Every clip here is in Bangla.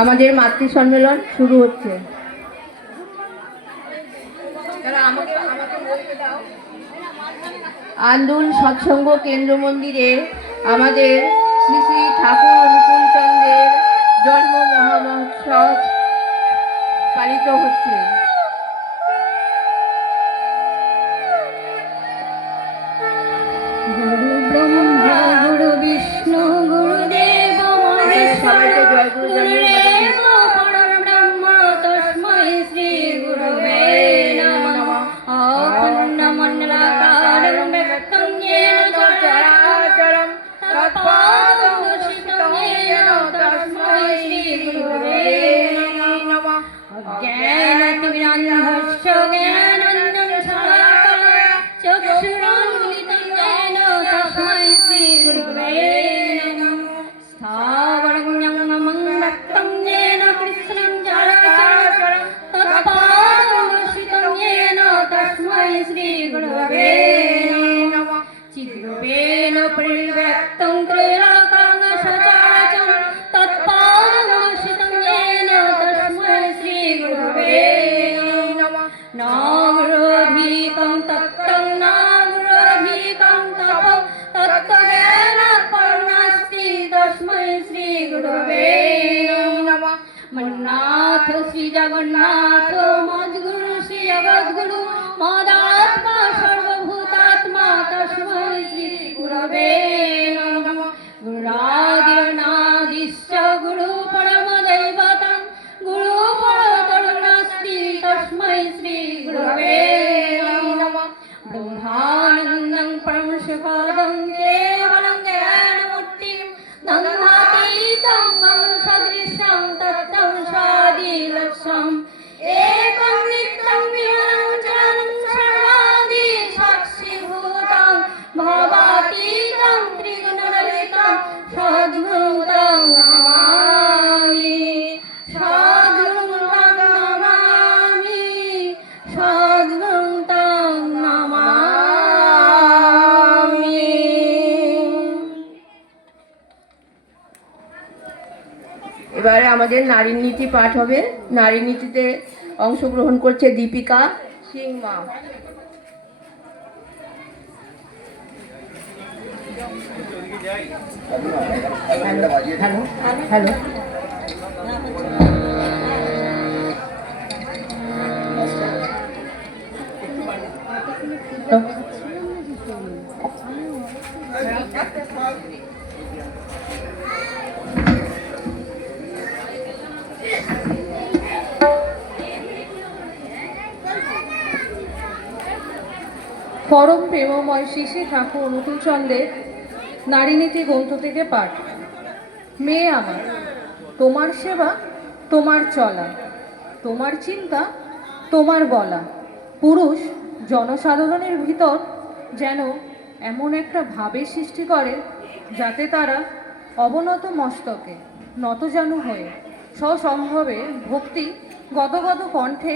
আমাদের মাতৃ সম্মেলন শুরু হচ্ছে। আন্দুল সৎসঙ্গ কেন্দ্র মন্দিরে আমাদের শ্রী শ্রী ঠাকুর অনুকূল চন্দ্রের জন্ম মহোৎসব পালিত হচ্ছে। গুরু ব্রহ্মা গুরু বিষ্ণু গুরুদেব মহেশ্বর গুরুদেব পরব্রহ্ম তস্मै শ্রী গুরবে নমঃ। অখণ্ডমণ্ডলাকারং ব্যক্तं येन চরাচরং তৎপদং দর্শিतं येन তস্मै শ্রী গুরবে নমঃ। অজ্ঞানতিমিরান্ধস্য জ্ঞানাঞ্জনশলাকয়া চক্ষুরুন্মিলিतं येन তস্मै শ্রী গুরবে নমঃ। স্থাবরং জঙ্গমং রক্तं येन কৃষ্ণं চরাচরং তৎপদং দর্শিतं येन তস্मै শ্রী গুরবে নমঃ। চিদ্রূপেণ পরিব্যক্तं ত্রৈলোক্যং সচরাচরং তৎপদং দর্শিतं येन তস্मै শ্রী গুরবে নমঃ। ন গুরোধিকং তত্ত্বং ন গুরোধিকং তপঃ তত্ত্বজ্ঞানাৎ পরং নাস্তি তস্मै শ্রী গুরবে নমঃ। মন্নাথ শ্রী জগন্নাথ মদ্গুরু শ্রী জগদ্গুরু মদাত্মা সর্বভূতাত্মা তস্मै শ্রী গুরবে নমঃ। গুরাদিরনাদিশ্চ গুরু পরম দৈবতং গুরু পরতরং নাস্তি তস্मै শ্রী গুরবে নমঃ। ব্রহ্মানন্দং পরমশিবদং কেবলং জ্ঞানমূর্তিং দ্বন্দ্বাতীतं মম সদৃশং তত্ত্বং স্বাদিলক্ষ্যং একং নিত্যং বিরঞ্জनं সর্বাদি সাক্ষীভূतं ভবাতীतं ত্রিগুণরহিतं সদ্গুরুং तं নমামি সদ্গুরুং तं নমামি সদ্গুরুং तं নমামি। এবারে আমাদের নারীর নীতি পাঠ হবে। নারীর নীতিতে অংশগ্রহণ করছে দীপিকা সিং মা। হ্যালো হ্যালো পরম প্রেমময় শ্রী শ্রী ঠাকুর অনুকূল চন্দ্রের নারীনীতি গ্রন্থ থেকে পাঠ। মেয়ে আমার, তোমার সেবা তোমার চলা, তোমার চিন্তা তোমার বলা। পুরুষ জনসাধারণের ভিতর যেন এমন একটা ভাবের সৃষ্টি করে যাতে তারা অবনত মস্তকে নতজানু হয়ে সসম্ভবে ভক্তি গদগদ কণ্ঠে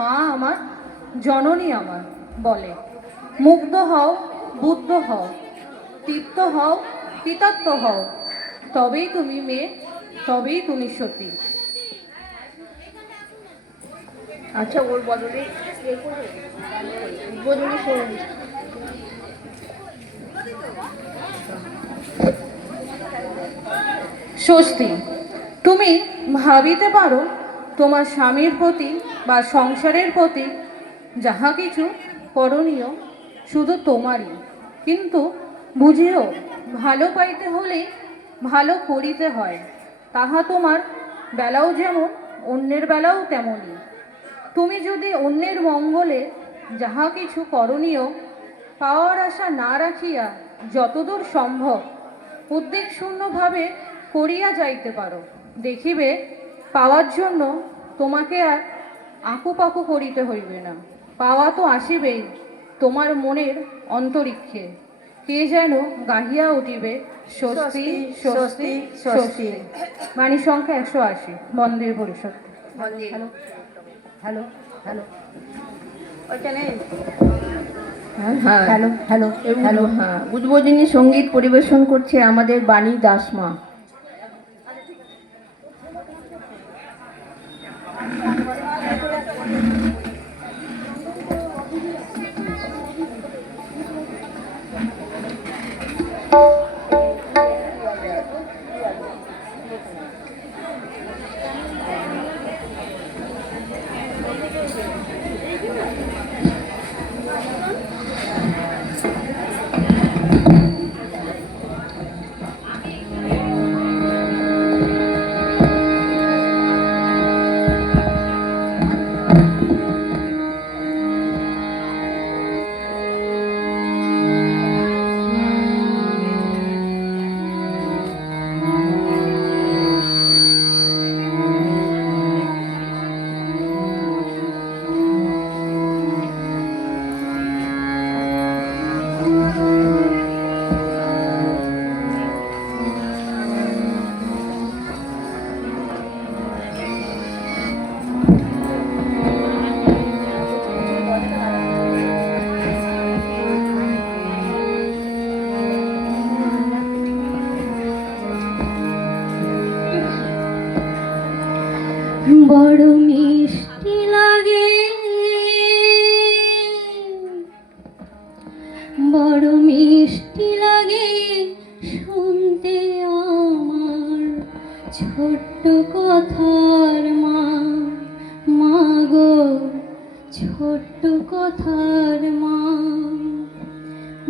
মা আমার, জননী আমার বলে। মুগ্ধ হও, বুদ্ধ হও, তৃপ্ত হও, কৃতার্থ হও, তবেই তুমি মেয়ে, তবেই তুমি সতী। আচ্ছা, ওর বদলে উদ্বোধনী শোন। স্বস্তি। তুমি ভাবিতে পারো তোমার স্বামীর প্রতি বা সংসারের প্রতি যাহা কিছু করণীয় শুধু তোমারই, কিন্তু বুঝিও ভালো পাইতে হলে ভালো করিতে হয়। তাহা তোমার বেলাও যেমন অন্যের বেলাও তেমনই। তুমি যদি অন্যের মঙ্গলে যাহা কিছু করণীয় পাওয়ার আশা না রাখিয়া যতদূর সম্ভব উদ্বেগশূন্যভাবে করিয়া যাইতে পারো, দেখিবে পাওয়ার জন্য তোমাকে আর আঁকুপাকু করিতে হইবে না। পাওয়া তো আসিবেই তোমার মনের অন্তরিক্ষে। কে যেন গাহিয়া উঠিবে স্বস্তি স্বস্তি স্বস্তি। বাণী সংখ্যা 180। বন্দে ভবিষ্যৎ। Hello hello hello. ওইটা নেই। হ্যাঁ হ্যাঁ হ্যালো হ্যালো হ্যালো হ্যাঁ উদ্বোধনী সঙ্গীত পরিবেশন করছে আমাদের বাণী দাসমা। বড় মিষ্টি লাগে, বড় মিষ্টি লাগে শুনতে আমার ছোট্ট কথার মা, মা গো ছোট্ট কথার মা।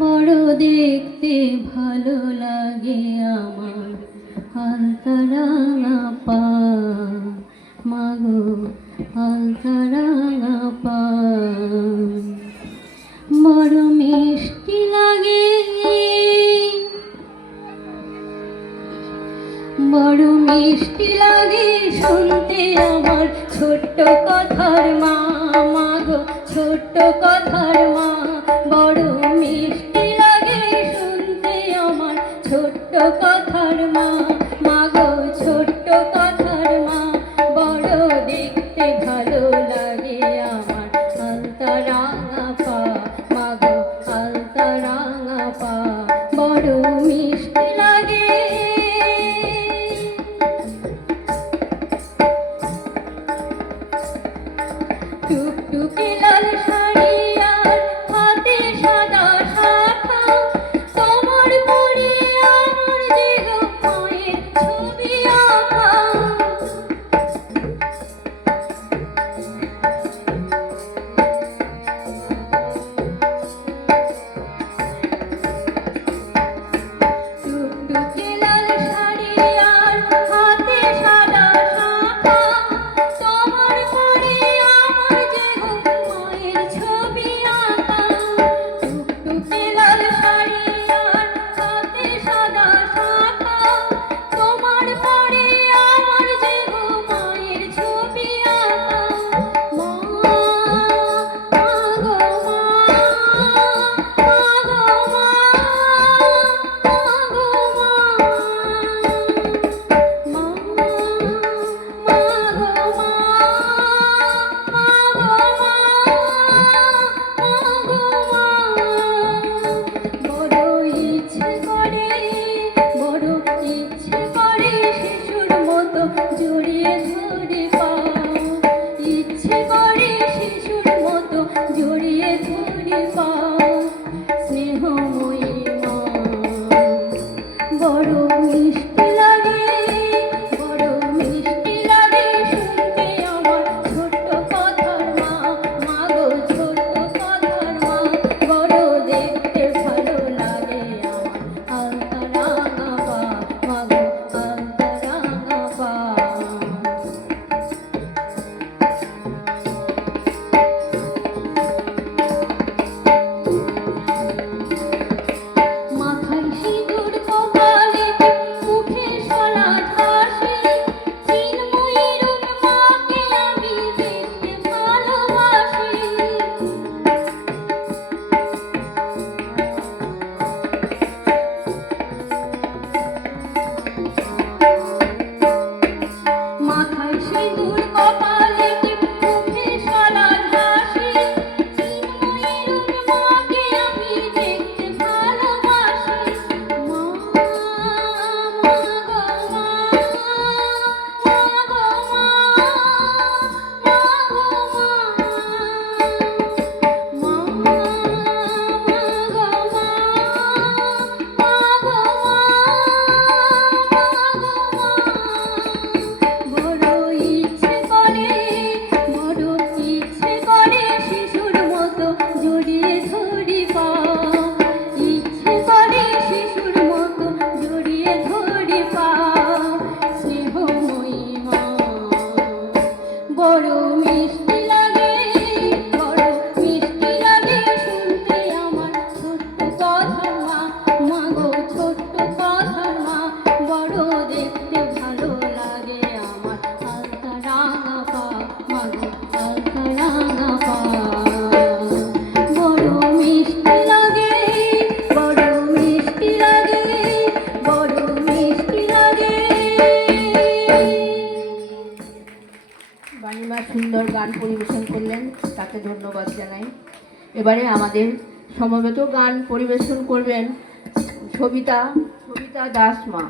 বড় দেখতে ভালো লাগে আমার হালকা রাঙা পা, মা গো হালকা রাঙা পা। বড় মিষ্টি লাগে, বড় মিষ্টি লাগে শুনতে আমার ছোট্ট কথার মা, মা গো ছোট্ট কথার মা। বড় মিষ্টি লাগে শুনতে আমার ছোট্ট কথার মা, মা গো ছোট্ট কথার মা। বড় দেখতে ভালো লাগে আমার হালকা রাঙা পা, মা গো হালকা রাঙা পা। বড় মিষ্টি লাগে। টুকটুকে লাল শাড়ি আর হাতে সাদা শাখা, তোমার পরে আমার যে গো মায়ের ছবি আঁকা। টুকটুকে লাল শাড়ি আর হাতে সাদা শাখা, তোমার পরে আমার যে গো মায়ের ছবি আঁকা। টুকটুকে লাল শাড়ি আর হাতে সাদা শাখা, তোমার পরে আমার যে গো মায়ের ছবি আঁকা। মা, মা গো মা, মা গো মা, মা গো মা। মা, মা গো মা, মা গো মা, মা গো মা। বড় ইচ্ছে করে, বড় ইচ্ছে করে শিশুর মতো জড়িয়ে ধরে পাও, ইচ্ছে করে শিশুর মতো জড়িয়ে ধরে পাও। স্নেহময়ী মা, বড় মিষ্টি লাগে, বড় মিষ্টি লাগে শুনতে আমার ছোট্ট কথার মা, মা গো ছোট্ট কথার মা। বড় দেখতে ভালো লাগে আমার হালকা রাঙা পা, মা গো হালকা রাঙা পা। মাথায় সিঁদুর, কপালে মুখে শলা গান পরিবেশন করলেন, তাকে ধন্যবাদ জানাই। এবারে আমাদের সমবেত গান পরিবেশন করবেন সবিতা দাস মা।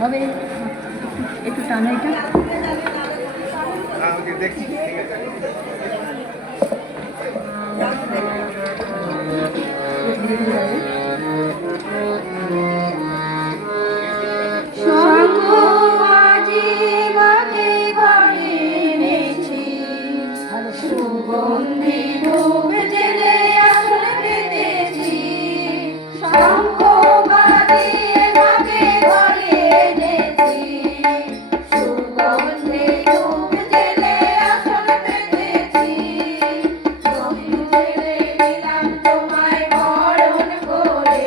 হবে একটু টানা এটা। সুগন্ধি ধূপ জেলে আসন পেতেছি, শঙ্খ বাজিয়ে মাকে ঘরে এনেছি। সুগন্ধি ধূপ জেলে আসন পেতেছি, রঙিন জেলে দিলাম তোমায় বরণ করে।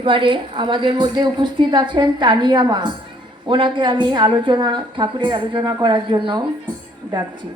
এবারে আমাদের মধ্যে উপস্থিত আছেন তানিয়া মা। ওনাকে আমি ঠাকুরের আলোচনা করার জন্য ডাকছি।